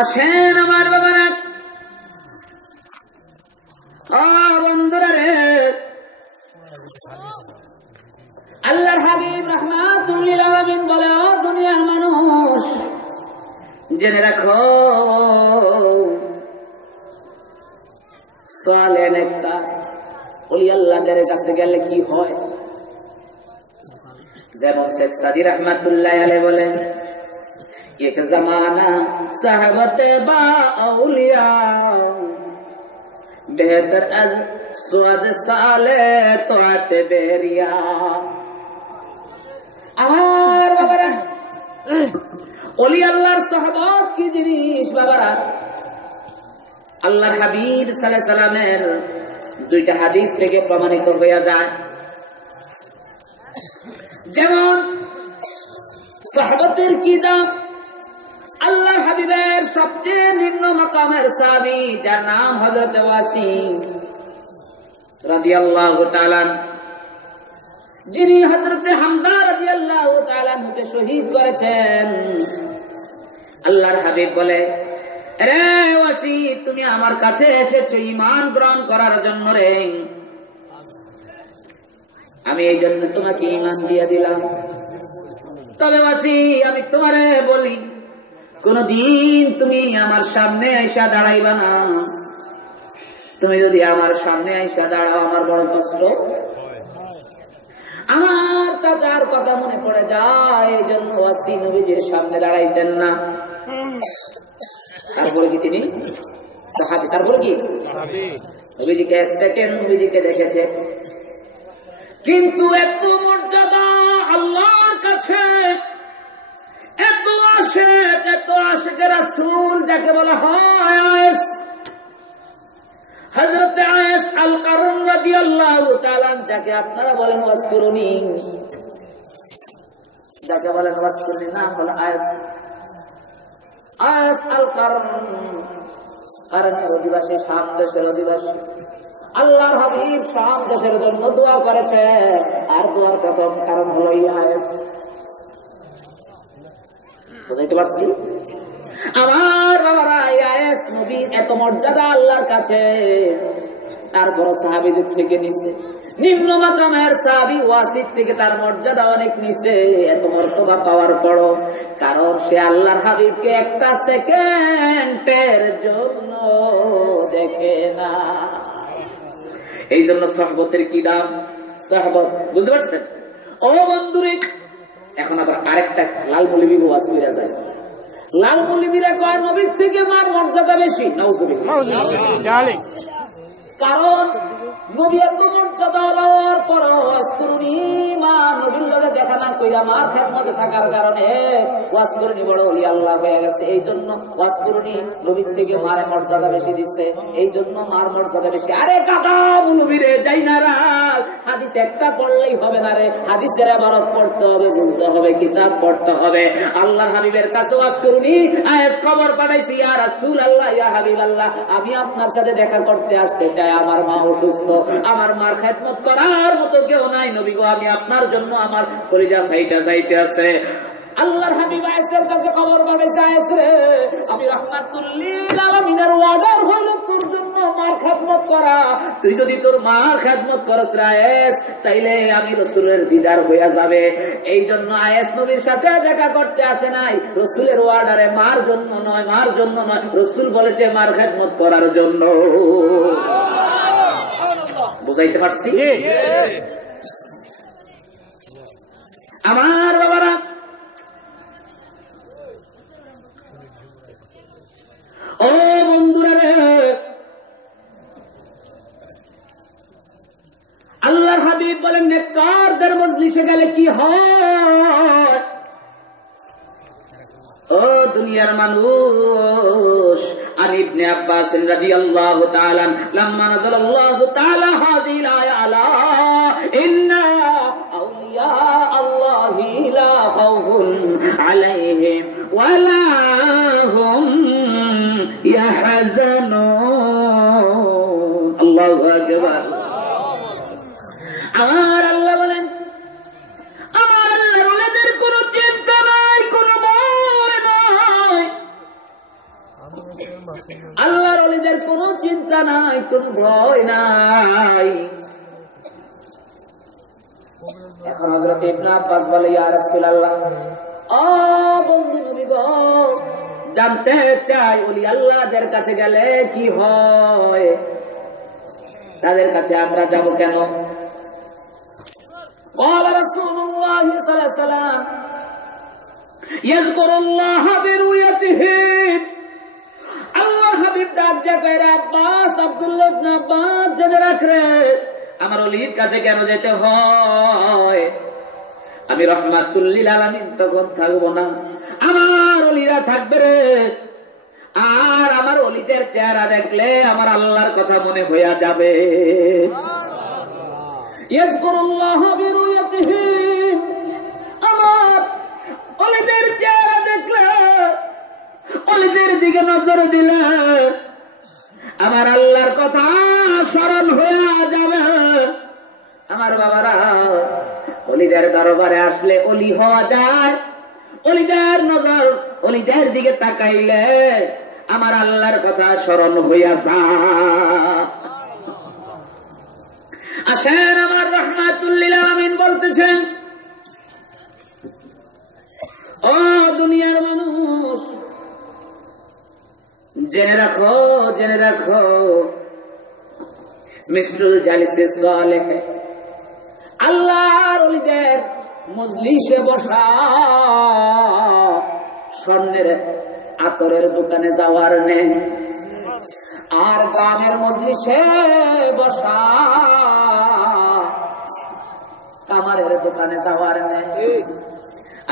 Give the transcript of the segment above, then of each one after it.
আসেন আমার বাবারা, বন্ধুরা রে, আল্লাহর হাবিব রাহমাতুল লিল আলামিন বলে, ও দুনিয়ার মানুষ, জেনে রাখো সালেহ নেতা ওলি আল্লাহদের কাছে গেলে কি হয়। যেমন শেখ সাদি রহমাতুল্লাহ আলাইহি বলেন, এক জমানা সাহাবতে বা আউলিয়া বেহতর আজ সুয়াদ সালে তোয়াতে বেরিয়া। আমার বাবারা, ওলি আল্লাহর সাহাবত কি জিনিস বাবারা। আল্লাহর হাবিব সাল্লাল্লাহু আলাইহি সাল্লামের দুইটা হাদিস থেকে প্রমাণিত হয়ে যায়। যেমন সাহাবতের কি দাম, আল্লাহর হাবিবের সবচেয়ে নিম্ন মাকামের সাহাবী যার নাম হযরত ওয়াসিম রাদিয়াল্লাহু তাআলা, যিনি হযরত হামজা রাদিয়াল্লাহু তাআলা কে শহীদ করেছেন। আল্লাহর হাবিব বলে, রে ওয়াসিম, তুমি আমার কাছে এসেছো ঈমান গ্রহণ করার জন্য রে, আমি এই জন্য তোমাকে ঈমান দিয়ে দিলাম। তবে ওয়াসিম, আমি তোমারে বলি, কোনদিন তুমি আমার সামনে আইসা দাঁড়াইবা না। তুমি যদি আমার সামনে আইসা দাঁড়াও, আমার বড় কষ্ট। আমার চাচার কথা মনে পড়ে যায়, এই জন্য ওয়াসিম নবীজির সামনে দাঁড়াইতেন না। তারপরে কি তিনি সাহাবী, তারপরে কি নবীজিকে এক সেকেন্ড নবীজিকে দেখেছে, কিন্তু এত মর্যাদা আল্লাহর কাছে, এত আশিক রাসূল যাকে বলা হয় আয়েস, হযরত আয়েস আল কারুন রাদিয়াল্লাহু তাআলা, যাকে আপনারা বলেন ওয়াসকুরুনি, যাকে বলেন ওয়াসকুরুনি, নাম হলো আয়েস। আয়েস আল কারুন, কারণের অধিবাসী, শাম দেশের অধিবাসী। আল্লাহর হাবিব শাম দেশের জন্য দোয়া করেছে, আর দোয়ার প্রথম কারণ হলো আয়েস। বুঝতে পারছি আমার বাবারা, আয়েস নবীর এত মর্যাদা আল্লাহর কাছে, তারপর সাহাবীদের থেকে নিচে, নিম্ন মাকামের সাহাবী ওয়াসিদ থেকে তার মর্যাদা অনেক নিচে। এত মর্যাদা পাওয়ার পরও, কারণ সে আল্লাহর হাবিবকে একটা সেকেন্ডের জন্য দেখে না। এই জন্য সাহাবতের কি দাম, সাহাবত, বুঝতে পারছেন? ও বন্ধুরে, এখন আবার আরেকটা লাল মৌলবী ওয়াজ কইরা যায়। লাল মৌলবীরা কয় নবীর থেকে মার মর্যাদা বেশি। নাউজুবিল্লাহ। কারণ নবী এত মর্যাদা হওয়ার পর ওয়াজ করুনি, মা নবীর লগে দেখা না কইরা মার খেদমতে থাকার কারণে ওয়াজ করুনি বড় ওলি আল্লাহ হয়ে গেছে। এই জন্য ওয়াজ করুনি নবীর থেকে মার মর্যাদা বেশি দিচ্ছে, এই জন্য মার মর্যাদা বেশি। আরে কাকা মৌলবী রে, যাই না রা, হাদিস একটা পড়লেই হবে না রে, হাদিসের ইবারত পড়তে হবে, বুঝতে হবে, কিতাব পড়তে হবে। আল্লাহর হাবিবের কাছে ওয়াজ করুনি, আয়াত খবর পাঠাইছি, ইয়া রাসূলুল্লাহ, ইয়া হাবিবাল্লাহ, আমি আপনার সাথে দেখা করতে আসতে চাই, আমার মা অসুস্থ, আমার মার খেদমত করার মতো কেউ নাই, নবী গো, আমি আপনার জন্য আমার কলিজা ভাইটা যাইতে আছে। আল্লাহর হাবিব আয়েসের কাছে খবর পাঠাইছে, আয়েস রে, আমি রাহমাতুল লিল আলামিনের ওয়াদার হলো তোর জন্য মার খেদমত করা। তুই যদি তোর মার খেদমত করস আয়েস, তাইলে আমি রাসূলের দিদার হইয়া যাবে। এই জন্য আয়েস নবীর সাথে দেখা করতে আসে নাই, রাসূলের ওয়াদারে মার জন্য নয়, মার জন্য নয়, রাসূল বলেছে মার খেদমত করার জন্য। বুঝাইতে পারছি আমার বাবারা? ও বন্ধুরা রে, আল্লাহর হাবিব বলেন নেককারদের মজলিসে গেলে কি হয়। ও দুনিয়ার মানুষ, عن ابن عباس رضي الله تعالى لما نزل الله تعالى هذه الآية على إن أولياء الله لا خوف عليهم ولا هم يحزنون الله أكبر আমার আল্লাহ বলেন, আমার আল্লাহর ওলিদের কোনো চিন্তা নাই, কোনো ভয় নাই। আল্লাহর ওলিদের কোনো চিন্তা নাই, কোনো ভয় নাই। এখন হযরত ইবনে আব্বাস বলে, ইয়া রাসূলুল্লাহ, ও বন্ধু নবী গো, জানতে চাই ওলি আল্লাহদের কাছে গেলে কি হয়, তাদের কাছে আমরা যাব কেন? قال رسول الله صلى الله عليه وسلم يذكر الله برؤيته আল্লাহ হাবিব ডাক কয়, আব্বাস, আব্দুল্লাহ ইবনে আব্বাস জেনে রাখরে, আমার ওলির কাছে কেন যেতে হয়? আমি রাহমাতুল লিল আলামিন তখন থাকবো না, আমার ওলিরা থাকবে রে। আর আমার ওলিদের চেহারা দেখলে আমার আল্লাহর কথা মনে হইয়া যাবে। ইয়াজকুরুল্লাহ বিরুয়াতিহি, আমার ওলিদের চেহারা দেখলে, ওলিদের দিকে নজর দিলে আমার আল্লাহর কথা স্মরণ হইয়া যাবে। আমার বাবারা, ওলিদের দরবারে আসলে ওলি হওয়া যায়। ওলিদের নজর, ওলিদের দিকে তাকাইলে আমার আল্লাহর কথা স্মরণ হইয়া যায়। আসেন, আমার রাহমাতুল লিল আলামিন বলতেছেন, ও দুনিয়ার মানুষ, জেনে রাখো, জেনে রাখো, মিসলুল জালিসে সালেহ, আল্লাহর ওলিদের মজলিসে বসা স্বর্ণের আতরের দোকানে যাওয়ার নেই, আর গানের মজলিসে বসা কামারের দোকানে যাওয়ার নেই।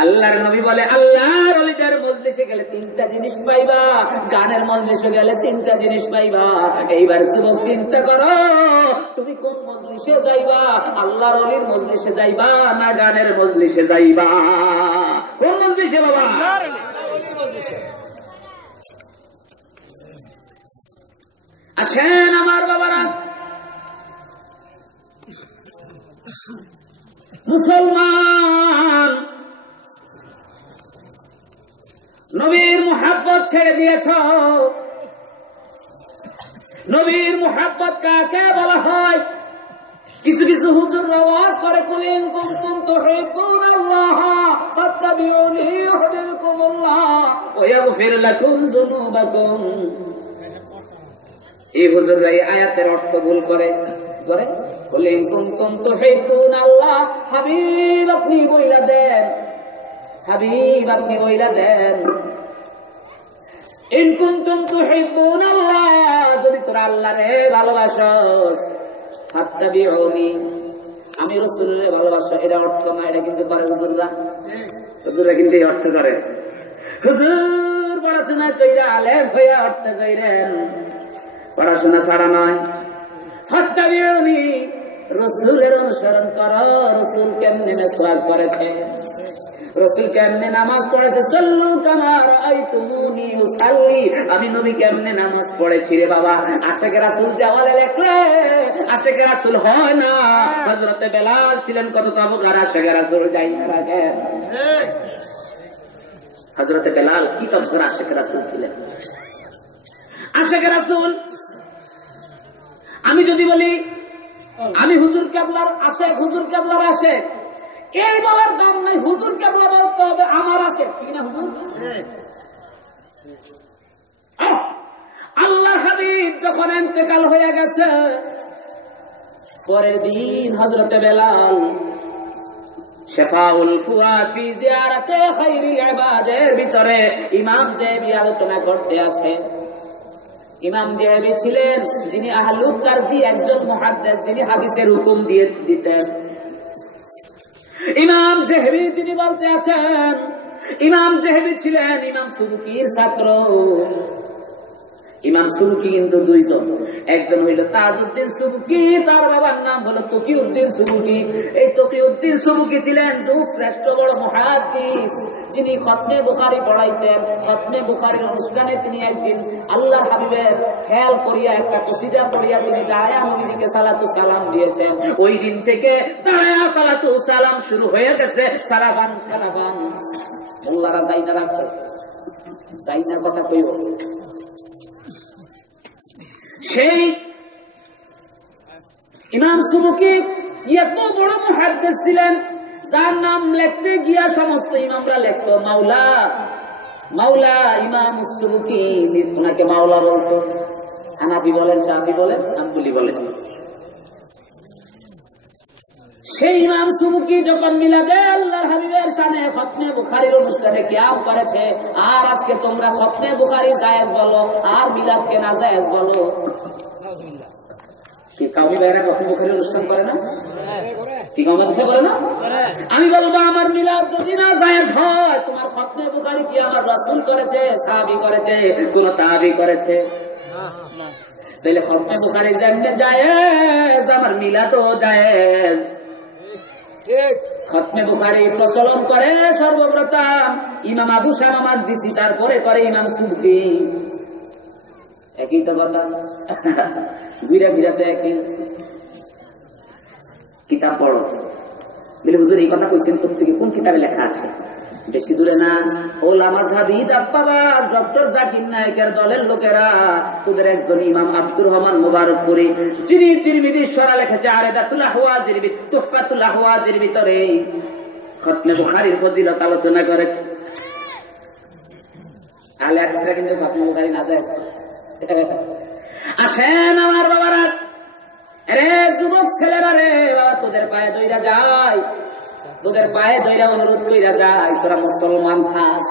আল্লাহর নবী বলে, আল্লাহর ওলিদের মজলিসে গেলে তিনটা জিনিস পাইবা, গানের মজলিসে গেলে তিনটা জিনিস পাইবা। এইবার যুবক চিন্তা করো, তুমি কোন মজলিসে যাইবা? আল্লাহর ওলির মজলিসে যাইবা না গানের মজলিসে যাইবা? কোন মজলিসে বাবা? আসেন আমার বাবারা, মুসলমান, নবীর মুহাব্বত ছেড়ে দিয়েছ। নবীর মুহাব্বত কাকে বলা হয়? কিছু কিছু হুজুর আওয়াজ করে, কুল ইন কুনতুম তুহিব্বুনাল্লাহ ফাত্তাবিউনি ইউহিব্বুকুমুল্লাহ ওয়া ইয়াগফির লাকুম যুনুবাকুম। এই হুজুররা এই আয়াতের অর্থ ভুল করে। কুল ইন কুনতুম তুহিব্বুনাল্লাহ, হাবিব আপনি বইলা দেন, হাবিব আপনি বইলা দেন, ইন কুনতুম তুহিব্বুনাল্লাহ, যদি তোরা আল্লাহরে ভালোবাসস, ফাত্তাবিউনি, আমি রাসূলের ভালোবাসা। এটা অর্থ না, এটা কিন্তু করে হুজুররা। হুজুররা কিন্তু এই অর্থ করে। হুজুর পড়াশোনা কইরা আলেম হইয়া অর্থ কইরেন, পড়াশোনা ছাড়া নয়। ফাত্তাবিউনি, রাসূলের অনুসরণ করো। রাসূল কেমনে মিসওয়াক করেছে, রাসূল কেমনে নামাজ পড়েছে, সাল্লু কামা রাআইতুমুনি উসাল্লি, আমি নবী কেমনে নামাজ পড়েছি রে বাবা। আশিকে রাসূল দেওয়ালে লেখলে আশিকে রাসূল হয় না। হযরত বেলাল ছিলেন কত তবকার আশিকে রাসূল, যাই না লাগে। হযরত বেলাল কি তবকার আশিকে রাসূল ছিলেন? আশিকে রাসূল, আমি যদি বলি আমি হুজুর কেবলার আশিক, হুজুর কেবলার আশিক, এই বলার দাম নাই। হুজুর কেবলা বলতে হবে আমার আশিক, ঠিক না হুজুর? আল্লাহ হাবিব যখন ইন্তেকাল হয়ে গেছে, পরের দিন হযরতে বেলাল শিফাউল ফুয়াদ ফি জিয়ারাতে খায়রিল ইবাদের ভিতরে ইমাম সাহেব আলোচনা করতে আছে। ইমাম জিহাবি ছিলেন যিনি আহলুত তারজি, একজন মুহাদ্দিস, যিনি হাদিসের হুকুম দিয়ে দিতেন। ইমাম জিহাবি তিনি বলতে আছেন, ইমাম জিহাবি ছিলেন ইমাম সুবুকির ছাত্র। ইমাম সুবুকি কিন্তু দুইজন, একজন হইল তাজউদ্দিন সুবুকি, তার বাবার নাম হলো তকিউদ্দিন সুবুকি। এই তকিউদ্দিন সুবুকি ছিলেন যুগ শ্রেষ্ঠ বড় মুহাদ্দিস, যিনি খতমে বুখারী পড়াইতেন। খতমে বুখারীর অনুষ্ঠানে তিনি একদিন আল্লাহর হাবিবের খেয়াল করিয়া একটা কসিদা পড়িয়া তিনি দাঁড়ায়া নবীজিকে সালাতু সালাম দিয়েছেন। ওই দিন থেকে দাঁড়ায়া সালাতু সালাম শুরু হয়ে গেছে। সালাবান সালাবান, মোল্লারা যাই না রাখো, যাই না কথা কইব। সেই ইমাম সুবুকি এত বড় মুহাদ্দিস ছিলেন, যার নাম লিখতে গিয়া সমস্ত ইমামরা লিখত মাওলা মাওলা। ইমাম সুবুকি ওনাকে মাওলা বলতো। হানাফি বলেন, শাফি বলেন, হাম্বলি বলেন। সেই ইমাম সুবুকি যখন মিলাদে আল্লাহর হাবিবের শানে খতমে বুখারীর অনুষ্ঠানে কিয়াম করেছে, আর আজকে তোমরা খতমে বুখারী জায়েজ বলো আর মিলাদকে নাজায়েজ বলো। কি কাউমি ভাইরা খতমে বুখারীর অনুষ্ঠান করে না? কি কাউমি করে না? আমি বলবো আমার মিলাদ যদি না জায়েজ হয়, তোমার খতমে বুখারী কি আমার রাসূল করেছে, সাহাবী করেছে, কোন তাহাবী করেছে? তাহলে খতমে বুখারী যেমনে জায়েজ, আমার মিলাদও জায়েজ। খতমে বুখারী প্রচলন করে সর্বপ্রথম ইমাম আবু শামা মাকদিসি, তারপরে করে ইমাম সুবকি। একই তো কথা, ঘুরে ঘিরাতে একই। কিতাব পড়ো বলে হুজুর এই কথা কইছেন প্রত্যেকে কোন কিতাবে লেখা আছে? বেশি দূরে না, ওলা মাযহাবী দাপ্পাবা ডক্টর জাকির নায়েকের দলের লোকেরা, তোদের একজন ইমাম আব্দুর রহমান মুবারকপুরী, যিনি তিরমিজির সরা লিখেছে আরেদাতুল আহওয়াজির তুহফাতুল আহওয়াজির ভিতরে খতমে বুখারীর ফজিলত আলোচনা করেছে। আহলে হাদিসরা কিন্তু খতমে বুখারী নাজায়েজ। আসেন আমার বাবারা, রে যুবক ছেলেরা রে, বাবা তোদের পায়ে দইরা যায়, তোদের পায়ে দইরা অনুরোধ কইরা যায়, তোরা মুসলমান থাক।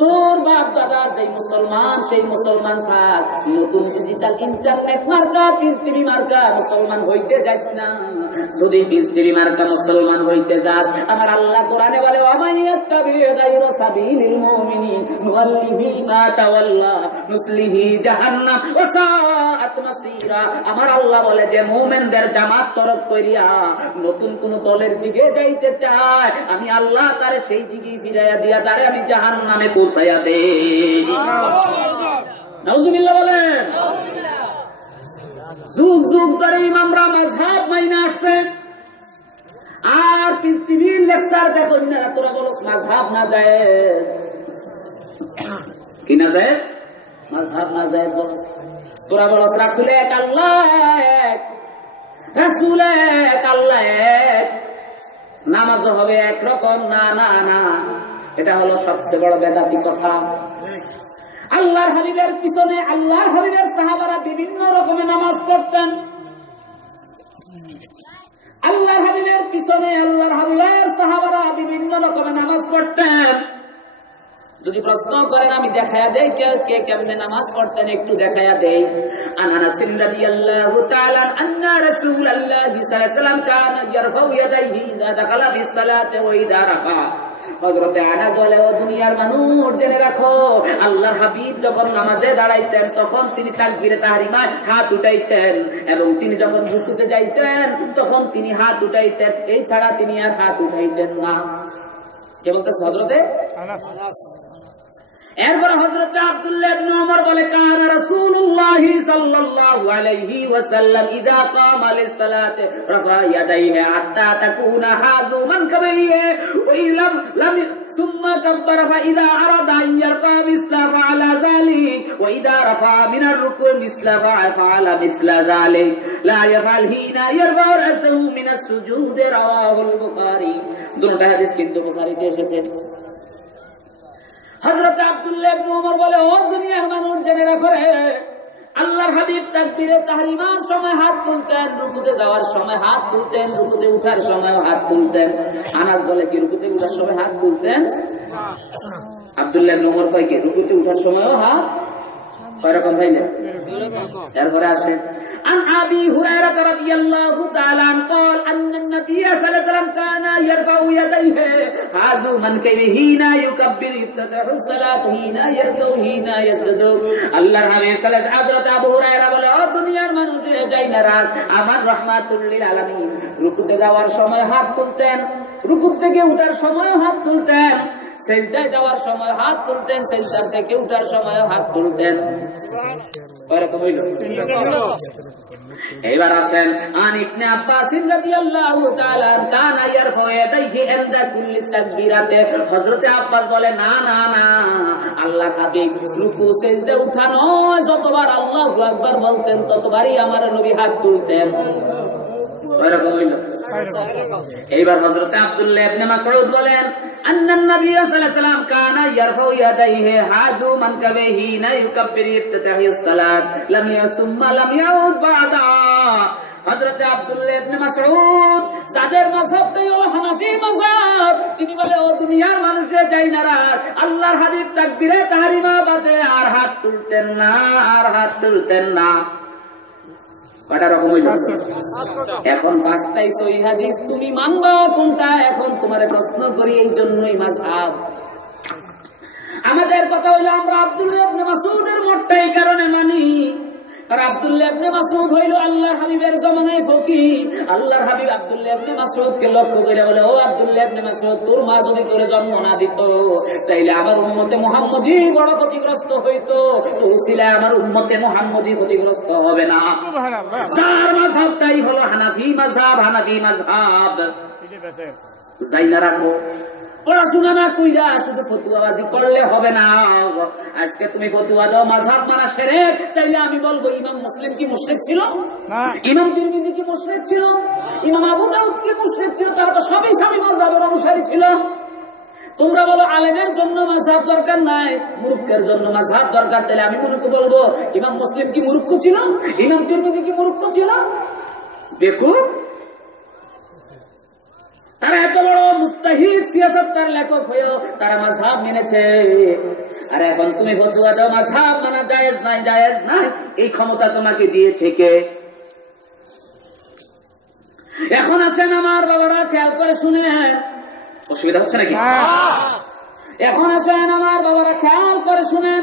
তোর বাপ দাদা যেই মুসলমান সেই মুসলমান থাক। নতুন ডিজিটাল ইন্টারনেট মার্কা পিস টিভি মার্কা মুসলমান হইতে যাস না। যদি পিস টিভি মার্কা মুসলমান হইতে যাস, আমার আল্লাহ কোরআনে বলে ওয়ামাইয়াত্তাবি গায়রা সাবিলিল মুমিনিন নুওয়াল্লিহি মা তাওয়াল্লা নুসলিহি জাহান্নাম ওয়া সাআত মাসীরা। আমার আল্লাহ বলে যে মুমিনদের জামাত তরক করিয়া নতুন কোন দলের দিকে যাইতে চায়, আমি আল্লাহ তারে সেই দিকেই ফিরাইয়া দিয়া তারে আমি জাহান্নামে পৌঁছাইয়া দেই। নাউজুবিল্লাহ বলেন। যুগ যুগ ধরে ইমামরা মাযহাব মাইনা আসছে, আর পৃথিবীর লেকচার দেখুন না, তোরা বলো মাযহাব না যায় কি না যায়, মাযহাব না যায় বলো। তোরা বলো রাসূল এক, আল্লাহ এক, রাসূল এক, আল্লাহ এক, নামাজ হবে একরকম। না না না, এটা হলো সবচেয়ে বড় বেদাতি কথা। আল্লাহর হাবিবের পিছনে আল্লাহর হাবিবের সাহাবারা বিভিন্ন রকমের নামাজ পড়তেন। আল্লাহর হাবিবের পিছনে আল্লাহর হাবিবের সাহাবারা বিভিন্ন রকমের নামাজ পড়তেন। যদি প্রশ্ন করেন আমি দেখায়া দেই কে কেমনে নামাজ পড়তেন, একটু দেখায়া দেই। আনাস রাদিয়াল্লাহু তাআলা আন্না রাসূলুল্লাহি সাল্লাল্লাহু আলাইহি ওয়াসাল্লাম কানা ইয়ারফাউ ইয়াদাইহি ইযা দাখালা ফিস সালাতি ওয়া ইযা রাকা। হযরতে আনাস বলে, ও দুনিয়ার মানুষ জেনে রাখো, আল্লাহর হাবিব যখন নামাজে দাঁড়াইতেন তখন তিনি তাকবীরে তাহরিমায় হাত উঠাইতেন, এবং তিনি যখন রুকুতে যাইতেন তখন তিনি হাত উঠাইতেন, এই ছাড়া তিনি আর হাত উঠাইতেন না। কে বলতেছে? হযরতে আনাস। এরপর হযরতে আব্দুল্লাহ ইবনে ওমর বলে, কানা রাসূলুল্লাহ সাল্লাল্লাহু আলাইহি ওয়াসাল্লাম ইযা কামা লিস-সালাতি রাফা ইয়াদাইহি হাত্তা তাকুনা হাযু মানকাবাইহি ওয়া ইলাম লাম সুম্মা কাব্বারা ফা ইযা আরাদা আন ইয়ারকা মিসলা ফাআলা যালিক ওয়া ইযা রাফা মিনার রুকু মিসলা ফাআলা মিসলা যালিক লা ইয়াফআল হিনা ইয়ারফা রাসাহু মিনাস সুজুদ। রাওয়াহুল বুখারী। দুটো হাদিস কিন্তু বুখারীতে এসেছে। হযরত আব্দুল্লাহ ইবনে ওমর বলে, ও দুনিয়ার মানুষ জেনে রাখো রে, আল্লাহর হাবিব তাকবীরে তাহরিমার সময় হাত তুলতেন, রুকুতে যাওয়ার সময় হাত তুলতেন, রুকুতে উঠার সময় হাত তুলতেন। আনাস বলে, কি রুকুতে উঠার সময় হাত তুলতেন? আব্দুল্লাহ ইবনে ওমর কয়, কি রুকুতে উঠার সময়ও হাত কয়রকম হয় না? এরপরে আসে عن أبي هريرة رضي الله تعالى عنه قال أن النبي صلى الله عليه وسلم كان يرفع يديه حاذو منكبيه حين يكبر يفتتح الصلاة حين يركع حين يسجد। আল্লাহর হাবিব সাল্লাল্লাহু আলাইহি ওয়াসাল্লাম হযরত আবু হুরায়রা বলে, ও দুনিয়ার মানুষ যাই না রাত, আমার রাহমাতুল লিল আলামিন রুকুতে যাওয়ার সময় হাত তুলতেন, রুকু থেকে উঠার সময় হাত তুলতেন, সিজদায় যাওয়ার সময় হাত তুলতেন, সিজদা থেকে উঠার সময় হাত তুলতেন। ওরকম হইল। এবার আসেন আন ইবনে আব্বাস রাদিয়াল্লাহু তাআলা কানা ইয়ারফু ইয়াদাইহি ইনদা কুল্লি তাকবীরাতে। হযরত আব্বাস বলে না না না, আল্লাহ হাবিব রুকু সিজদা উঠানো যতবার আল্লাহু আকবার বলতেন ততবারই আমার নবী হাত তুলতেন। ওরকম হইল। এইবার হযরত আব্দুল্লাহ ইবনে মাসউদ বলেন আন্নান নবী সাল্লাল্লাহু আলাইহি ওয়াসাল্লাম কানা ইয়ারফু ইয়াদাইহি হাযু মানকাবিহি না ইউকাব্বিরু ইফতিতাহিস সালাত লাম ইয়াসুম্মা লাম ইয়াউদ বাদা। হযরত আব্দুল্লাহ ইবনে মাসউদ যাদের মাযহাবটাই হলো হানাফি মাযহাব, তিনি বলে ও দুনিয়ার মানুষে যাই না আল্লাহর হাবিব তাকবীরে তাহরিমা বাদে আর হাত তুলতেন না, আর হাত তুলতেন না। কটা রকম হইল? এখন পাঁচটাই সহিহ হাদিস, তুমি মানবা কোনটা? এখন তোমারে প্রশ্ন করি, এই জন্যই মাযহাব। আমাদের কথা হইলো আমরা আব্দুল্লাহ ইবনে মাসউদের মতটাই কারণে মানি। আর আব্দুল্লাহ ইবনে মাসউদ হইল আল্লাহর হাবিবের জামানায় ফকিহ। আল্লাহর হাবিব আব্দুল্লাহ ইবনে মাসউদকে লক্ষ্য করে বলে ও আব্দুল্লাহ ইবনে মাসউদ, তোর মা যদি তোরে জন্ম না দিত তাইলে আমার উম্মতে মুহাম্মদী বড় ক্ষতিগ্রস্ত হইতো, তো উসিলায় আমার উম্মতে মুহাম্মদী ক্ষতিগ্রস্ত হবে না। সুবহানাল্লাহ। যার মাযহাবটাই হলো হানাফি মাযহাব, হানাফি মাযহাব। যাই না রাখো, পড়াশোনা না কইরা শুধু ফতুয়াবাজি করলে হবে না। আজকে তুমি ফতুয়া দাও মাযহাব মানা শিরক, তাইলে আমি বলবো ইমাম মুসলিম কি মুশরিক ছিল? না। ইমাম তিরমিজি কি মুশরিক ছিল? ইমাম আবু দাউদ কি মুশরিক ছিল? তারা তো সবই স্বামী মাযহাবের অনুসারী ছিল। তোমরা বলো আলেমের জন্য মাযহাব দরকার নাই, মূর্খের জন্য মাযহাব দরকার। তাহলে আমি মূর্খ বলবো ইমাম মুসলিম কি মূর্খ ছিল? ইমাম তিরমিজি কি মূর্খ ছিল? দেখো তারা এত বড় মুস্তাহিদ সিয়াসতকার লেখক হয়েও তারা মাযহাব মেনেছে। আর এখন তুমি ফতোয়া দাও মাযহাব মানা জায়েজ নাই, জায়েজ নাই। এই ক্ষমতা তোমাকে দিয়েছে কে? এখন আসেন আমার বাবারা, খেয়াল করে শুনেন, অসুবিধা হচ্ছে নাকি? এখন আসেন আমার বাবারা, খেয়াল করে শুনেন।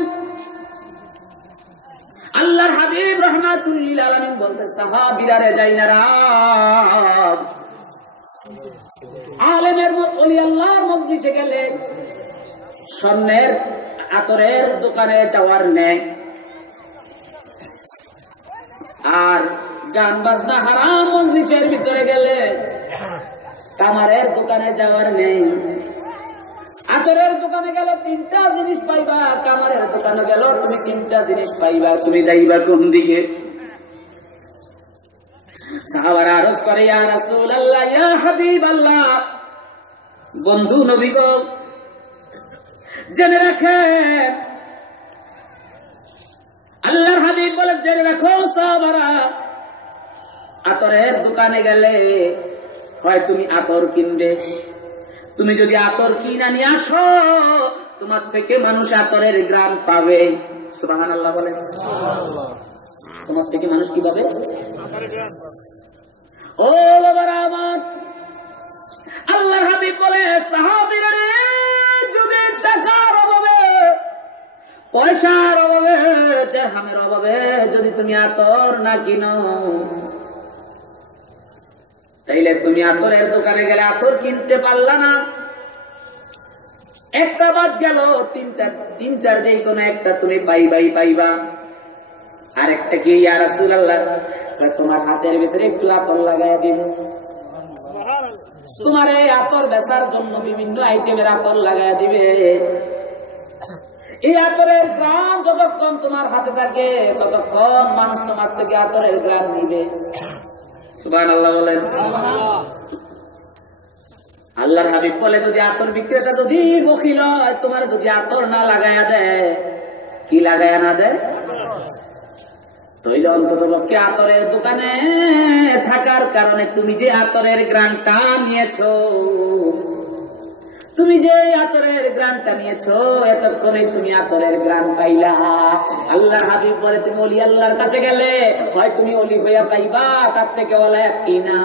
আল্লাহর হাবিব রাহমাতুল লিল আলামিন বলতে সাহাবীরা রে যাইনারা আলেমের ওলি আল্লাহর মজলিসে গেলে স্বর্ণের আতরের দোকানে যাওয়ার নেই, আর গান বাজনা হারাম মজলিসের ভিতরে গেলে কামারের দোকানে যাওয়ার নেই। আতরের দোকানে গেলে তিনটা জিনিস পাইবা, কামারের দোকানে গেল তুমি তিনটা জিনিস পাইবা, তুমি যাইবা কোন দিকে? সাহাবারা আরজ করে ইয়া রাসূলুল্লাহ, ইয়া হাবিবাল্লাহ, বন্ধু নবী গো জেনে রাখেন। আল্লাহর হাবিব বলে জেনে রাখো সাহাবারা, আতরের দোকানে গেলে হয় তুমি আতর কিনবে, তুমি যদি আতর কিনা নিয়ে আসো তোমার থেকে মানুষ আতরের গ্রাম পাবে। সুবহানাল্লাহ বলে, তোমার থেকে মানুষ কি পাবে? ও বাবারা আমার, আল্লাহর হাবিব বলে সাহাবীরা রে, যদি টাকার অভাবে, পয়সার অভাবে, দিরহামের অভাবে যদি তুমি আতর না কিনো, তাইলে তুমি আতরের দোকানে গেলে আতর কিনতে পারলা না। একটা বাদ গেল, তিনটার যে কোনো একটা তুমি পাইবা। আর একটা কি ইয়া রাসূলুল্লাহ, তোমার হাতের ভিতরে একটু আতর লাগাইয়া দিবে। তোমার এই আতর বেচার জন্য বিভিন্ন আইটেমের আতর লাগাইয়া দিবে। এই আতরের গ্রাম যতক্ষণ তোমার হাতে থাকে ততক্ষণ মানুষ তোমার থেকে আতরের গ্রাম নিবে। সুবহানাল্লাহ বলেন। আল্লাহর হাবিব বলে যদি আতর বিক্রেতা যদি বখিল হয়, তোমার যদি আতর না লাগাইয়া দেয়, কি লাগাইয়া না দেয়, তৈলে অন্তত পক্ষে আতরের দোকানে থাকার কারণে তুমি যে আতরের গ্রামটা নিয়েছো, তুমি যে আতরের গ্রামটা নিয়েছো, এতক্ষণে তুমি আতরের গ্রাম পাইলা। আল্লাহর হাবিব বলে তুমি ওলি আল্লাহর কাছে গেলে হয় তুমি ওলি হইয়া পাইবা, তার থেকে ওলা একই না,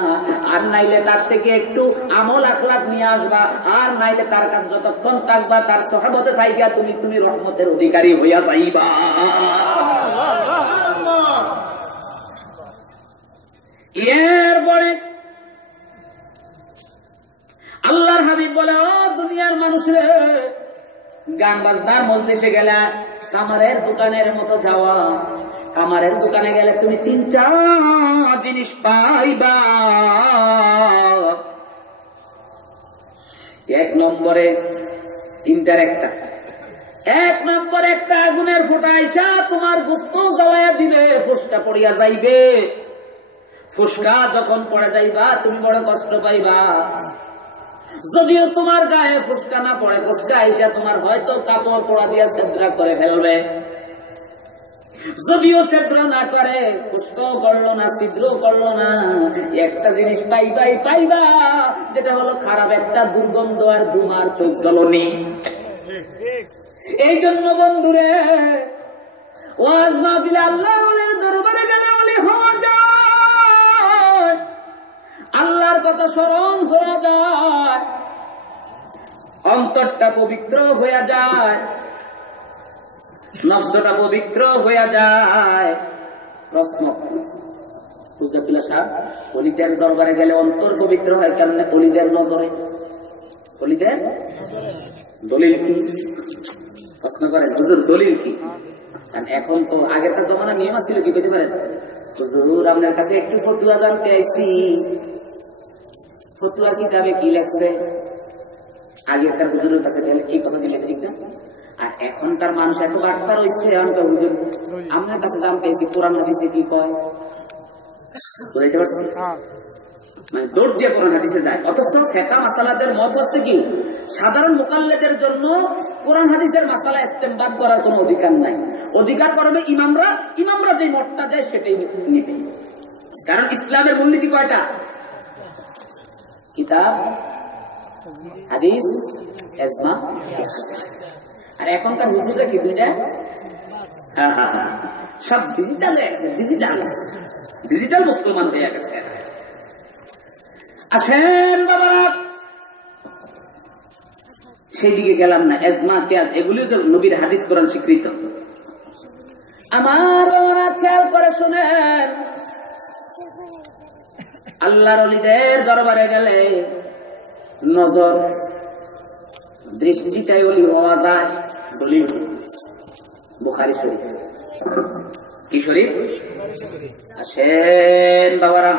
আর নাইলে তার থেকে একটু আমল আখলাক নিয়ে আসবা, আর নাইলে তার কাছে যতক্ষণ থাকবা তার সহবতে থাইকা তুমি রহমতের অধিকারী হইয়া পাইবা। এরপরে আল্লাহর হাবিব বলে ও দুনিয়ার মানুষের, গান বাজনার মজলিসে গেলা কামারের দোকানের মতো যাওয়া। কামারের দোকানে গেলে তুমি 3টা জিনিস পাইবা। 1 নম্বরে 3টার একটা। 1 নম্বর একটা আগুনের ফোঁটা আইসা তোমার গোস্ত জ্বালাইয়া দিবে, ফুসকা পড়িয়া যাইবে। ফুসকা যখন পড়ে যাইবা তুমি বড় কষ্ট পাইবা। যদিও তোমার গায়ে ফুসকা না পড়ে, ফুসকা আইসা তোমার হয়তো কাপড় পোড়া দিয়া ছেদ্রা করে ফেলবে। যদিও ছেদ্র না করে, ফুসকাও করলো না, ছিদ্র করলো না, একটা জিনিস পাইবা, যেটা হলো খারাপ একটা দুর্গন্ধ আর ধুমার চোখ জ্বলনি। এই জন্য বন্ধুরে, ওয়াজ মাহফিলে আল্লাহর দরবারে গেলে বলি হওয়া যায়, আল্লাহর কথা স্মরণ হয়ে যায়, অন্তরটা পবিত্র হয়ে যায়, নফসটা পবিত্র হয়ে যায়। প্রশ্ন হুজুরুল্লাহ সাহেব, ওলিদের দরবারে গেলে অন্তর পবিত্র হয় কেমনে? ওলিদের নজরে, ওলিদের দলিল কি? প্রশ্ন করে হুজুর দলিল কি? কারণ এখন তো আগেরকার জমানা নিয়ম ছিল কি করতে পারেন, হুজুর আপনার কাছে একটু ফতুয়া জানতে আইছি, ফতুয়া কিতাবে কি লেখছে? আগেরকার হুজুরের কাছে গেলে এই কথা দিলে ঠিক না। আর এখনকার মানুষ এত বার্তা রয়েছে, এখনকার হুজুর আপনার কাছে জানতে আইছি কোরআন হাদিসে কি কয়, বুঝতে পারছি? মানে দৌড় দিয়ে কোরআন হাদিসে যায়। অথচ ফিকহ মাসালাদের মত হচ্ছে কি, সাধারণ মুকাল্লিদের জন্য কোরআন হাদিসের মাসালা ইস্তেমবাদ করার কোনো অধিকার নাই। অধিকার করবে ইমামরা, ইমামরা যে মতটা দেয় সেটাই নিবে। কারণ ইসলামের মূলনীতি কয়টা? কিতাব, হাদিস, ইজমা। আর এখনকার হুজুররা কি দুইটা? সব ডিজিটাল হয়ে গেছে, ডিজিটাল মুসলমান হয়ে গেছে। আসেন বাবারা, সেই দিকে গেলাম না। এজমা, কিয়াস এগুলিও তো নবীর হাদিস কোরআন স্বীকৃত। আমার বাবারা খেয়াল করে শুনেন, আল্লাহর ওলিদের দরবারে গেলে নজর, দৃষ্টিটাই ওলি হওয়া যায়। দলিল বুখারী শরীফ। কি শরীফ? আসেন বাবারা,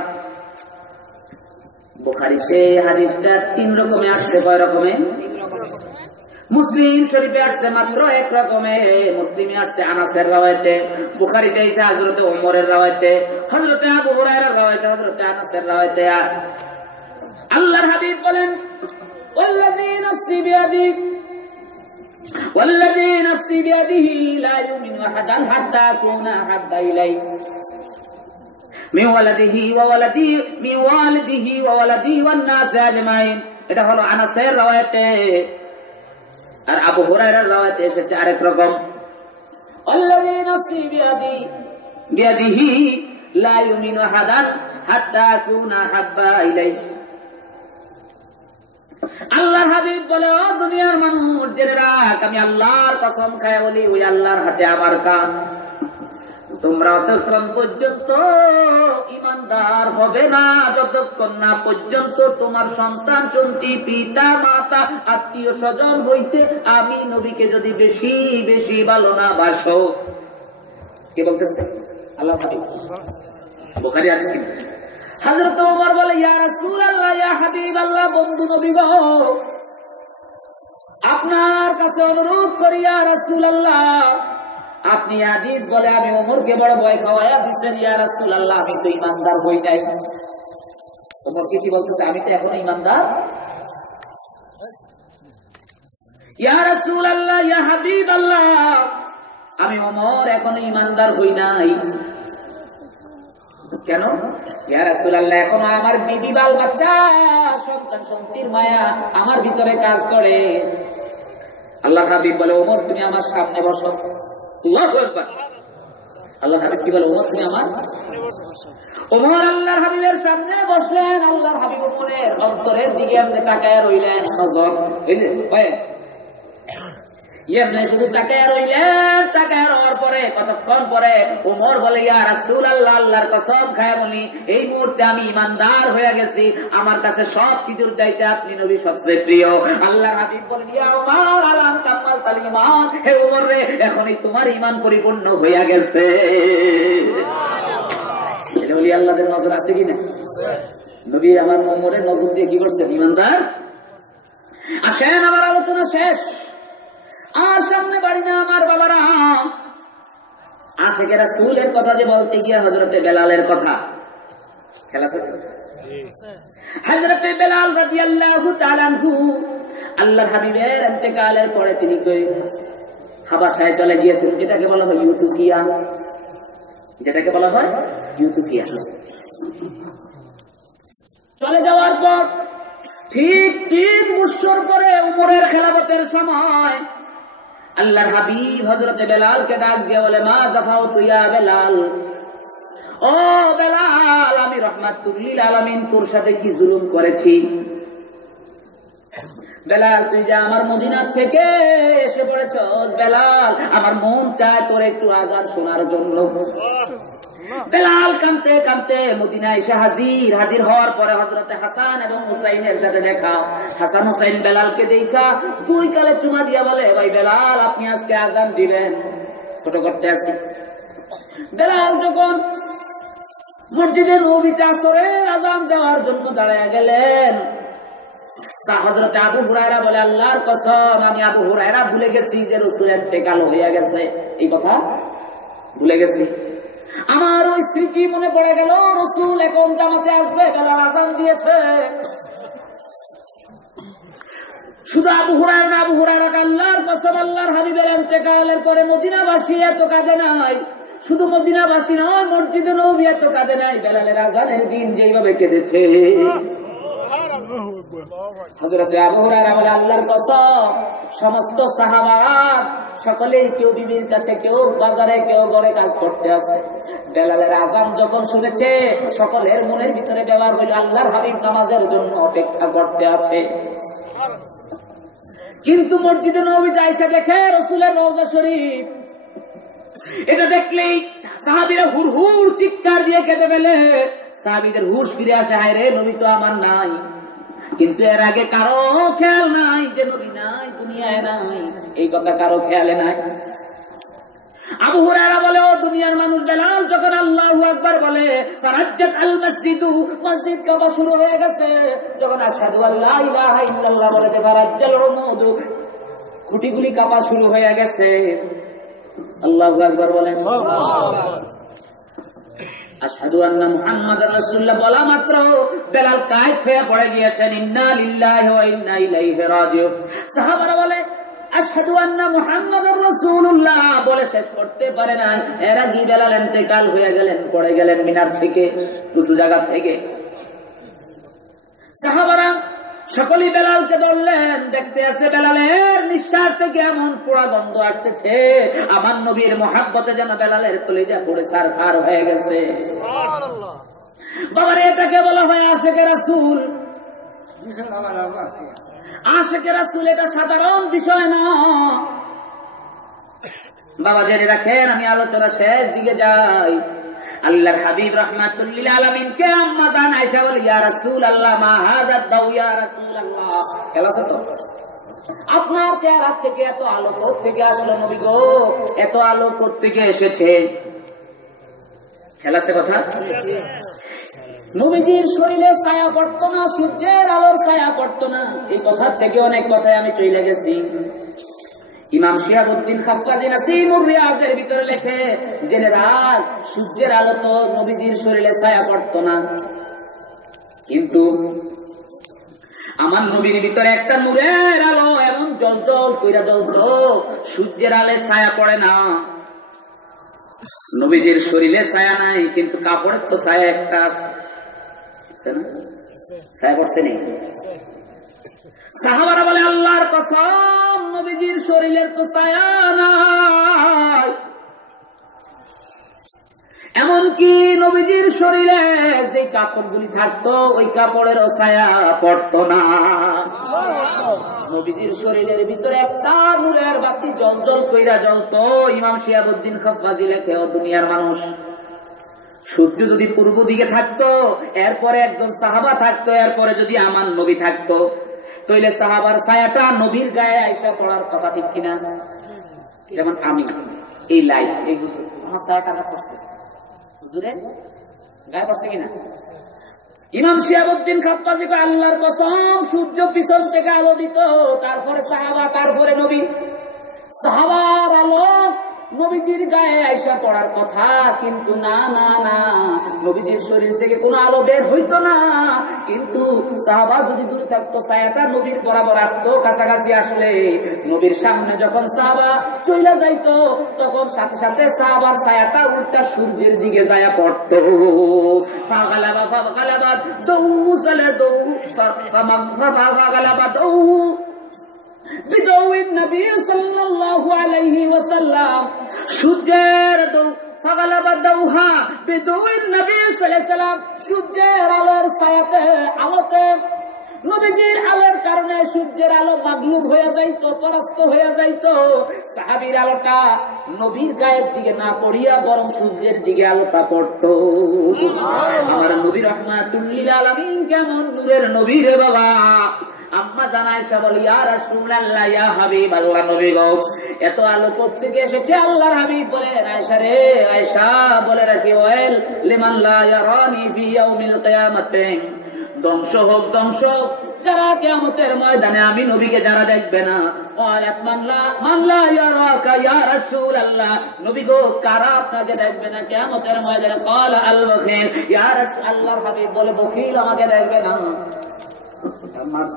বুখারীতে হাদিসটা 3 রকমে আসছে। কয় রকমে? মুসলিম শরীফে আসছে মাত্র 1 রকমে। মুসলিমে আসছে আনাসের রাওয়ায়াতে, বুখারীতে এসে হযরত ওমরের রাওয়ায়াতে, হযরত আবু হুরায়রার রাওয়ায়াতে, হযরত আনাসের রাওয়ায়াতে। আল্লাহর হাবিব বলেন, ওয়াল্লাযী নাফসি বিয়াদিহি والذي نفسي بيده لا يؤمن أحدا حتى أكون أحب إليه من والده وولدي والناس أجمعين। এটা হলো আনাসের রাওয়ায়াতে। আর আবু হুরায়রার রাওয়ায়াতে এসেছে আরেক রকম, الذي نفسي بيده لا يؤمن أحدا حتى أكون أحب إليه। আল্লাহর হাবিব বলে, ও দুনিয়ার মানুষ জেনে রাখ, আমি আল্লাহর কসম খায় বলি, ওই আল্লাহর হাতে আমার কান। তোমরা ততক্ষণ পর্যন্ত ইমানদার হবে না যতক্ষণ না পর্যন্ত তোমার সন্তান সন্ততি, পিতা মাতা, আত্মীয় স্বজন হইতে আমি নবীকে যদি বেশি বেশি ভালো না বাসো। কে বলতেছে? আল্লাহ হাবিব। বুখারী হাদিস। হযরত ওমর বলে, ইয়া রাসূলুল্লাহ, ইয়া হাবিবাল্লাহ, বন্ধু নবী গো, আপনার কাছে অনুরোধ করি ইয়া রাসূলুল্লাহ, আপনি হাদিস বলে আমি ওমরকে বড় ভয় খাওয়ায়া দিচ্ছেন। ইয়া রাসূলুল্লাহ, আমি তো ইমানদার হই নাই। ওমরকে কি বলতেছে? আমি তো এখনো ইমানদার। ইয়া রাসূলুল্লাহ, ইয়া হাবিবাল্লাহ, আমি ওমর এখনো ইমানদার হই নাই। কেন? ইয়া রাসূলুল্লাহ, এখনো আমার বিবি, বাল বাচ্চা, সন্তান সন্তির মায়া আমার ভিতরে কাজ করে। আল্লাহর হাবিব বলে, ওমর তুমি আমার সামনে বসো। আল্লাহু আকবার। আল্লাহর হাবিব কি বলে? ওমর তুমি আমার সামনে বসো। ওমর আল্লাহর হাবিবের সামনে বসলেন। আল্লাহর হাবিব ওমরের অন্তরের দিকে আপনি তাকায় রইলেন। নজর হইলে হয় এমনি শুধু তাকায় রইলেন। তাকায় রওয়ার পরে কতক্ষণ পরে ওমর বলে, ইয়া রাসূলুল্লাহ, আল্লাহর কসম খায়া বলি, এই মুহূর্তে আমি ঈমানদার হয়ে গেছি, আমার কাছে সব কিছুর চাইতে আপনি নবী সবচেয়ে প্রিয়। আল্লাহর হাবিব বলেন, ইয়া ওমর আলাম কামাল ঈমান, হে ওমর রে, এখনই তোমার ঈমান পরিপূর্ণ হয়ে গেছে। এটা বলি আল্লাহর নজর আছে কিনা? নবী আমার ওমরের নজর দিয়ে কি করছেন? ঈমানদার। আসেন, আমার আলোচনা শেষ, আর সামনে বাড়ি না আমার বাবারা। আশিকে রাসূলের কথা যে বলতে গিয়ে হযরতে বেলালের কথা খেলা আছে। হযরতে বেলাল রাদিয়াল্লাহু তাআলা আনহু আল্লাহর হাবিবের ইন্তেকালের পরে তিনি হাবাসায় চলে গিয়েছেন, যেটাকে বলা হয় ইউথিওপিয়া। যেটাকে বলা হয় ইউথিওপিয়া। চলে যাওয়ার পর ঠিক 3 বছর পরে উমরের খেলাফতের সময় আল্লাহর হাবিব হযরতে বেলালকে ডাক দিয়ে বলে, মা যাফাউতু ইয়া বেলাল, ও বেলাল, আমি রাহমাতুল লিল আলামিন তোর সাথে কি জুলুম করেছি? বেলাল, তুই যে আমার মদিনা থেকে এসে পড়েছস, বেলাল, আমার মন চায় তোর একটু আযান শোনার জন্য। বেলাল কাঁদতে কাঁদতে মদিনায় এসে হাজির হওয়ার পরে হযরতে হাসান এবং হুসাইনের সাথে দেখা। হাসান হুসাইন বেলালকে দেখা 2 গালে চুমা দিয়া বলে, ভাই বেলাল, আপনি আজকে আযান দিবেন? ছোট করতে আছি। বেলাল যখন মসজিদে নববীতে আসরের আযান দেওয়ার জন্য দাঁড়ায় গেলেন, হযরতে আবু হুরায়রা বলে, আল্লাহর কসম, আমি আবু হুরায়রা ভুলে গেছি যে রাসূলের ইন্তেকাল হয়ে গেছে, এই কথা ভুলে গেছি। আমার ওই স্মৃতি মনে পড়ে গেল, রাসূল এখন জামাতে আসবে, বেলাল আযান দিয়েছে। শুধু আবু হুরায়রা না, আবু হুরায়রা আল্লাহর কসম, আল্লাহর হাবিবের ইন্তেকালের পরে মদিনাবাসী এত কাঁদে নাই। শুধু মদিনাবাসী নয়, মসজিদে নববী এত কাঁদে নাই বেলালের আযানের দিন যেইভাবে কেঁদেছে। হযরতে আবু হুরায়রা বলে, আল্লাহর কসম, সমস্ত সাহাবারা সকলেই কেউ বিবির কাছে, কেউ বাজারে, কেউ ঘরে কাজ করতে আছে। বেলালের আযান যখন শুনেছে, সকলের মনের ভিতরে ব্যবহার হইল, আল্লাহর হাবিব নামাজের জন্য অপেক্ষা করতে আছে। কিন্তু মসজিদে নববীতে আয়েশা দেখে রাসূলের রওজা শরীফ। এটা দেখলেই সাহাবীরা হুড়হুড় চিৎকার দিয়ে কেঁদে ফেলে। সাহাবীদের হুঁশ ফিরে আসে, হায় রে, নবী তো আমার নাই। কিন্তু এর আগে কারো খেয়াল নাই যে নবী নাই, দুনিয়ায় নাই, এই কথা কারো খেয়ালে নাই। আবু হুরায়রা বলে, ও দুনিয়ার মানুষ, বেলাল যখন আল্লাহু আকবার বলে, ফারাজ্জাত আল মসজিদু, মসজিদ কাবা শুরু হয়ে গেছে। যখন আশহাদু আল্লা ইলাহা ইল্লাল্লাহ বলে, ফারাজ্জাল উমুদু, খুঁটিগুলি কাবা শুরু হয়ে গেছে। আল্লাহু আকবার বলেন। আশহাদু আন্না মুহাম্মাদার রাসূলুল্লাহ বলা মাত্র বেলাল কায়েত হয়ে পড়ে গিয়েছেন, ইন্না লিল্লাহি ওয়া ইন্না ইলাইহি রাজিউন। সাহাবারা বলে, আশহাদু আন্না মুহাম্মাদার রাসূলুল্লাহ বলে শেষ করতে পারে না, এর আগে বেলাল ইন্তেকাল হয়ে গেলেন, পড়ে গেলেন মিনার থেকে, উঁচু জায়গা থেকে। সাহাবারা সকলেই বেলালকে ধরলেন, দেখতে আছে বেলালের নিঃশ্বাস থেকে এমন পোড়া গন্ধ আসতেছে, আমার নবীর মহাব্বতে যেন বেলালের কলিজা পড়ে ছারখার হয়ে গেছে। বাবারে, এটাকে বলা হয় আশিকে রাসূল। আশিকে রাসূল এটা সাধারণ বিষয় না বাবা, জেনে রাখেন। আমি আলোচনা শেষ দিকে যাই। আল্লাহর হাবিব রাহমাতুল লিল আলামিন কে আম্মা জান আয়েশা বলে, ইয়া রাসূলুল্লাহ, মা হাযা দাউ ইয়া রাসূলুল্লাহ, খেলাছে তো আপনার চেহারা থেকে এত আলো থেকে আসলো নবী গো, এত আলো থেকে এসেছে, খেলাছে কথা। নবীজির শরীরে ছায়া পড়তো না, সূর্যের আলোর ছায়া পড়তো না, এই কথা থেকে অনেক কথায় আমি চলে গেছি। ইমাম শিহাবুদ্দিন খাফকাজি নাসিমুর রিয়াজের ভিতরে লেখে, জেনে রাখ, সূর্যের আলো তো নবীজির শরীরে ছায়া পড়তো না, কিন্তু আমার নবীর ভিতরে একটা নূরের আলো এমন জ্বলজ্বল কইরা জ্বলতো, সূর্যের আলে ছায়া পড়ে না। নবীজির শরীরে ছায়া নাই, কিন্তু কাপড়ের তো ছায়া একটা আছে, ছায়া পড়ছে নেই। সাহাবারা বলে, আল্লাহর কসম, নবীজির শরীরের তো ছায়া নাই। এমনকি নবীজির শরীরে যে কাপড়গুলি থাকতো, ওই কাপড়েরও ছায়া পড়তো না। নবীজির শরীরের ভিতরে একটা নূরের বাতি জ্বলজ্বল কইরা জ্বলতো। ইমাম শিহাবুদ্দিন খাফফাজি লেখে, ও দুনিয়ার মানুষ, সূর্য যদি পূর্ব দিকে থাকতো, এরপরে একজন সাহাবা থাকতো, এরপরে যদি আমার নবী থাকতো, তাইলে সাহাবার ছায়াটা নবীর গায়ে আইসা পড়ার কথা, ঠিক কিনা? যেমন আমি এই লাইট, এই হুজুর আমার ছায়া কাটা পড়ছে, হুজুরের গায়ে পড়ছে কিনা? ইমাম শিহাবুদ্দিন খাফফাজি কয়, আল্লাহর কসম, সূর্য পিছন থেকে আলো দিত, তারপরে সাহাবা, তারপরে নবী। সাহাবার আলো নবীজির গায়ে আইসা পড়ার কথা, কিন্তু না না না, নবীজির শরীর থেকে কোনো আলো বের হইতো না। কিন্তু সাহাবা যদি দূরে থাকতো, ছায়াটা নবীর বরাবর আসতো, কাছাকাছি আসলে নবীর সামনে যখন সাহাবা চইলা যাইতো, তখন সাথে সাথে সাহাবার ছায়াটা উল্টা সূর্যের দিকে যায়া পড়তো। ফাগালাবা ফাগালাবা দৌ চলে দৌ, ফাগালাবা দৌ বিদৌইন নবী সাল্লাল্লাহু আলাইহি ওয়াসাল্লাম, সূর্যের দৌ, ফাগালাবা দৌহা বিদৌইন নবী সাল্লাল্লাহু আলাইহি ওয়াসাল্লাম, সূর্যের আলোর ছায়াতে, আলোতে, নবীজির আলোর কারণে সূর্যের আলো মাগলুব হয়ে যাইতো, পরাস্ত হয়ে যাইতো। সাহাবীর আলোটা নবীর গায়ের দিকে না পড়িয়া বরং সূর্যের দিকে আলোটা পড়তো। আমার নবী রাহমাতুল লিল আলামিন কেমন নূরের নবী রে বাবা। আম্মা জানাইসা বলে, ইয়া রাসূলুল্লাহ, ইয়া হাবিবাল্লাহ, নবী গো, এত আলো কোত্থেকে এসেছে? আল্লাহর হাবিব বলেন, আয়েশা রে, আয়েশা বলে রাখি, ওয়াইল লিমান লা ইয়ারানি ফি ইয়াউমিল কিয়ামাতি, ধ্বংস হোক, ধ্বংস হোক যারা কিয়ামতের ময়দানে আমি নবীকে যারা দেখবে না। ওয়ালাত মান লা ইয়ারাকা ইয়া রাসূলুল্লাহ, নবী গো, কারা আপনাকে দেখবে না কিয়ামতের ময়দানে? ক্বালা আল বখিল, ইয়া রাসূল, আল্লাহর হাবিব বলে, বখিল আমাকে দেখবে না।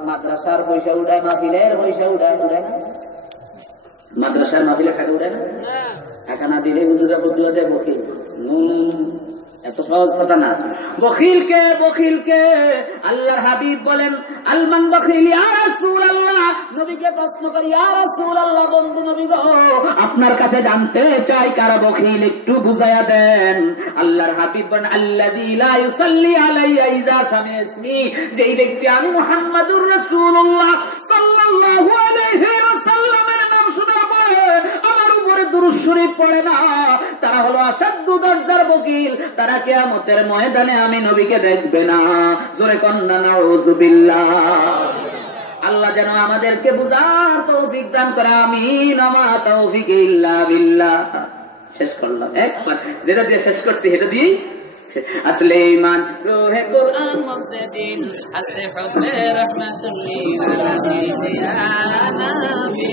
মাদ্রাসার পয়সা উঠায়, মাহফিলের পয়সা উঠায়, উঠায় না? মাদ্রাসার মাহফিলে টাকা উঠায় না? টাকা না দিলে হুজুরা বদুয়া দেয় বকিল। এত সহজ কথা না। বখিলকে, বখিলকে আল্লাহর হাবিব বলেন, আলমান বখিল ইয়া রাসূলুল্লাহ, নবীকে প্রশ্ন করি, ইয়া রাসূলুল্লাহ, বন্ধু নবী গো, আপনার কাছে জানতে চাই কারা বখিল, একটু বুঝায়া দেন। আল্লাহর হাবিব বলেন, আল্লাযী লা ইউসাল্লি আলাইয়া ইযা সামি'a ইসমি, যেই ব্যক্তি আমি মুহাম্মাদুর রাসূলুল্লাহ সাল্লাল্লাহু আলাইহি ওয়াসাল্লামের নাম শোনার পরে আমার উপরে দুরূদ শরীফ পড়ে না, তারা হলো আসাদ্দু দরজার বকিল, তারা কিয়ামতের ময়দানে আমি নবীকে দেখবে না। জোরে কন্না নাউযুবিল্লাহ। আল্লাহ যেন আমাদেরকে বুঝার তৌফিক দান করে, আমিন। আমা তৌফিক ইল্লা বিল্লাহ। শেষ করলাম একবার, যেটা দিয়ে শেষ করছি সেটা দিয়ে আসলে ঈমান, রূহে কুরআন, মগজে দিন, আসলে হুব্বে রাহমাতুল লিল আলামিন, ইয়া নবী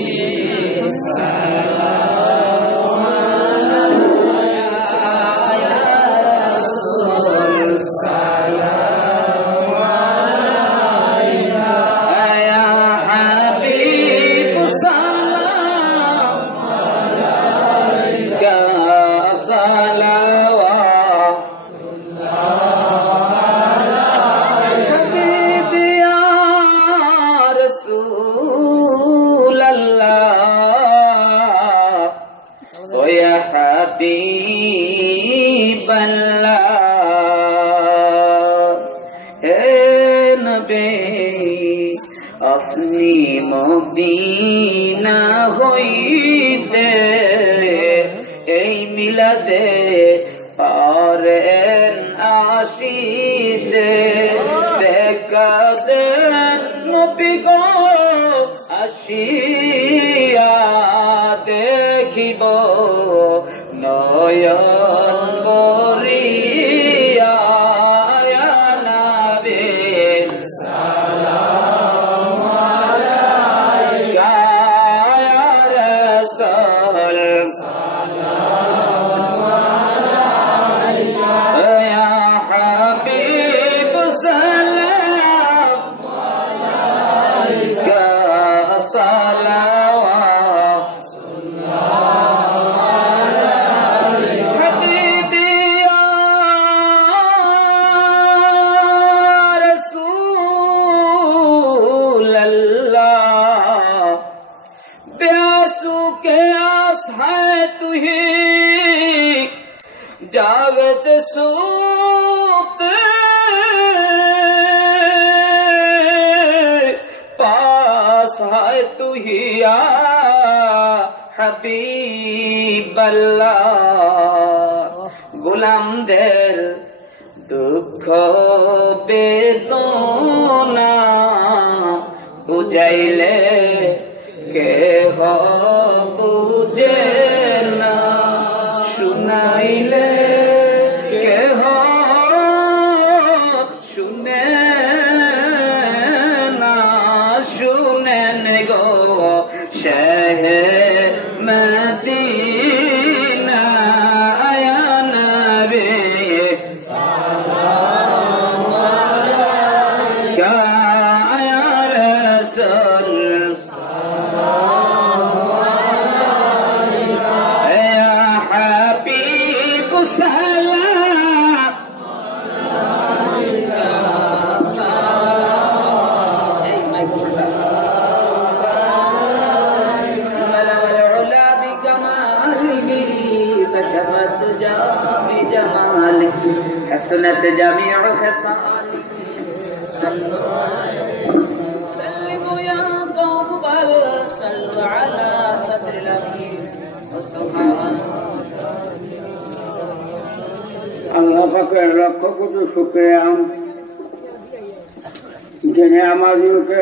अपनी मदीना হইতে এই মিলাদে পারেন আসিতে, দেখা দেন নবী গো আসিয়া, দেখিব নয়ন ভরিয়া, ইয়া নবী जागत सोते पास ইয়া হাবিবাল্লাহ গোলামদের দুঃখ বেদনা বুঝাইলে কেহ বুঝে না, শুনাইলে কেহ শুনে না, শুনেন গো শাহে মদিনা আয়া নবী আয়া রাসূল ইয়া হাবিব সালাম حسنت جميع خصاله سلموا يا قوم بل صلوا على صدر الأمين والصحابة আল্লাহ পাকের লক্ষ কোটি শুকরিয়া যিনি আমাদেরকে